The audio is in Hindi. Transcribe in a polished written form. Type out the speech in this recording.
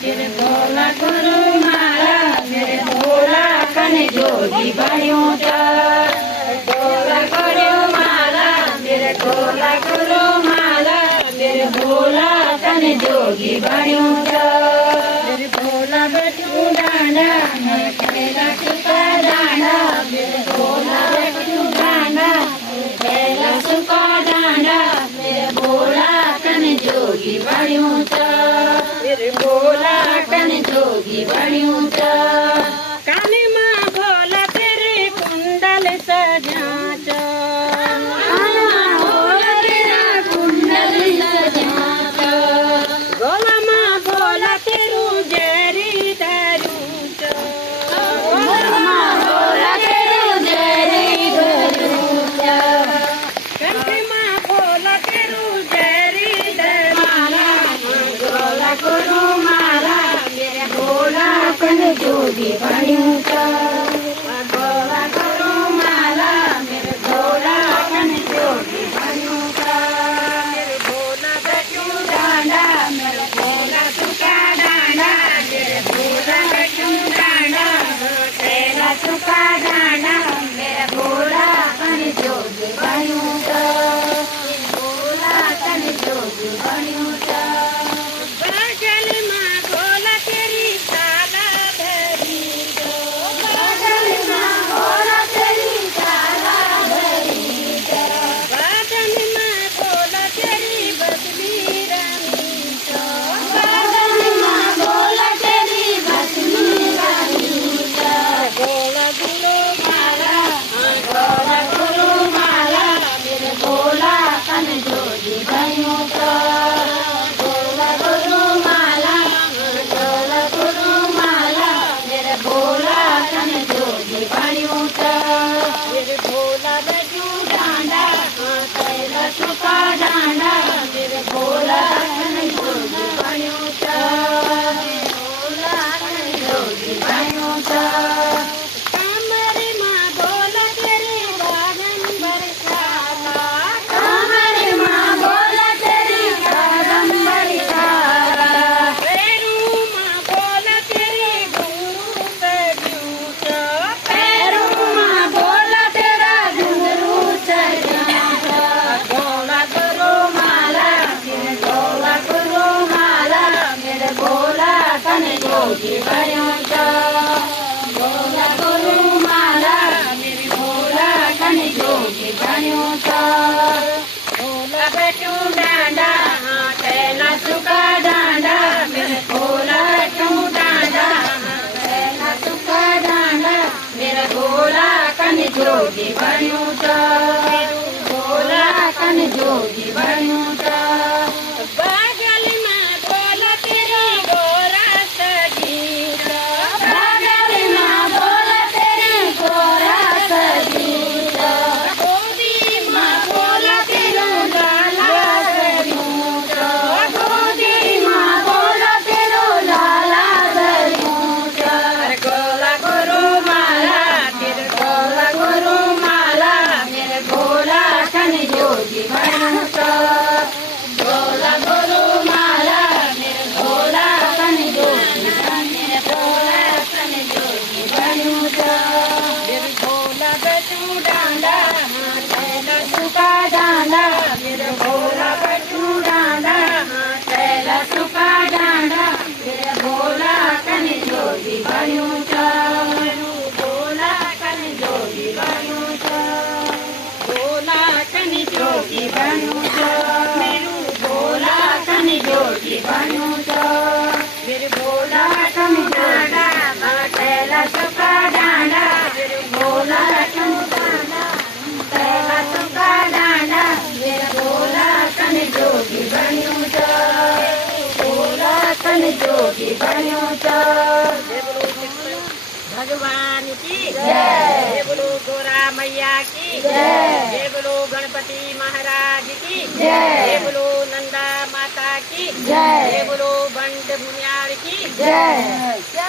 तेरे भोला गुरु माला मेरे भोला कन जोगी बणियो भोला गुरु माला मेरे भोला गुरु माला मेरे भोला कन जोगी बणियो मेरे भोला बटू डांडा मैं कैला सुका डांडा मेरे भोला बटू डांडा कैला सुका डांडा मेरे भोला कन जोगी बणियो मेरे भोला कन जोगी बणियो कान मां भोला तेरे कुंडल सजा भोला तेरा कुंडल सजा भोला मां भोला तेरू जरी धरू भोला मां भोला तेरू जरी धरू कंठ मां भोला तेरू जरी धरू भोला गुरु माला मेरे भोला कन जोगी बणियो भोला गुरु माला मेरे भोला कन जोगी बणियो मेरे भोला बटू डांडा मेरे भोला सुका डांडा मेरे भोला बटू डांडा तेरा सुका डांडा मेरे भोला कन जोगी बणियो भोला कन जोगी बणियो बादल मां भोला तेरी ताला भरी बादल मां भोला तेरी ताला भरी बादल मां भोला तेरी बदली रानी बादल मां भोला तेरी बदली रानी भोला गुरु माला भोला गुरु माला मेरे भोला कन जोगी बणियो भोला गुरु माला भोला गुरु माला मेरे भोला कन जोगी बणियो मेरे भोला बटू डांडा कैला सुका डांडा मेरे भोला कन जोगी बणियो भोला कन जोगी बणियो कामरे मां भोला तेरे बागन बरसाता कामरे मां भोला तेरी बागन बरसाता पैरू मां भोला तेरे गुरु बजूता पैरू मां भोला तेरा गुरु चढ़ाता भोला गुरु माला मेरे भोला गुरु माला मेरे भोला कन जोगी बणियो भोला गुरु माला मेरे भोला कन जोगी बणियो भोला बटू डांडा कैला सुका डांडा मेरे भोला बटू डांडा कैला सुका डांडा मेरा भोला कन जोगी बणियो भोला कन जोगी बणियो बादल मां भोला तेरी गोरा सजीता बादल मां भोला तेरी गोरा सजीता गोदी मां भोला तेरू लाला सजूता गोदी मां भोला तेरू लाला सजूता भोला गुरु माला तेरे भोला गुरु माला मेरे भोला कन जोगी बणियो भोला गुरु माला मेरे भोला कन जोगी मेरे भोला कन जोगी बणियो मेरे भोला बटू डांडा कैला सुका डांडा मेरे भोला बटू डांडा कैला सुका डांडा मेरे भोला कन जोगी बणियो भोला कन जोगी बणियो भोला कन जोगी बणियो मेरू भोला कन जोगी बणियो मेरे भोला कन डांडा कैला सुका डांडा मेरे भोला कन डांडा कैला सुका डांडा मेरे भोला कन जोगी बणियो भोला कन जोगी बणियो भगवान की जय बोलो गोरा मैया की जय बोलो गणपति महाराज की जय बोलो नंदा माता की जय बोलो बंड भुनियार की जय।